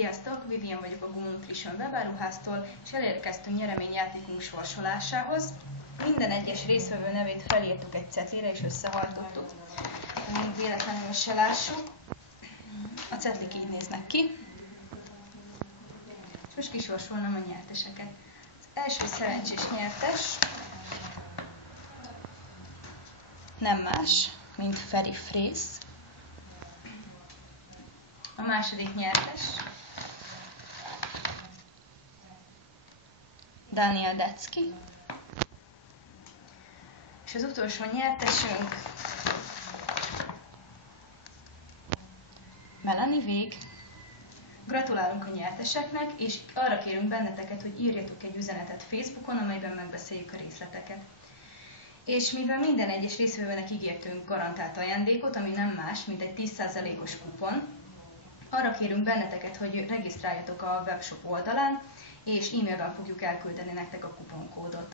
Sziasztok! Vivian vagyok a Go Nutrition webáruháztól, és elérkeztünk nyereményjátékunk sorsolásához. Minden egyes résztvevő nevét felírtuk egy cetlire és összehajtottuk. Még véletlenül se lássuk. A cetlik így néznek ki. És most kisorsolnom a nyerteseket. Az első szerencsés nyertes nem más, mint Feri Frész. A második nyertes Daniel Decki. És az utolsó nyertesünk Melanie Vég. Gratulálunk a nyerteseknek, és arra kérünk benneteket, hogy írjatok egy üzenetet Facebookon, amelyben megbeszéljük a részleteket. És mivel minden egyes résztvevőnek ígértünk garantált ajándékot, ami nem más, mint egy 10%-os kupon, arra kérünk benneteket, hogy regisztráljatok a webshop oldalán, és e-mailben fogjuk elküldeni nektek a kuponkódot.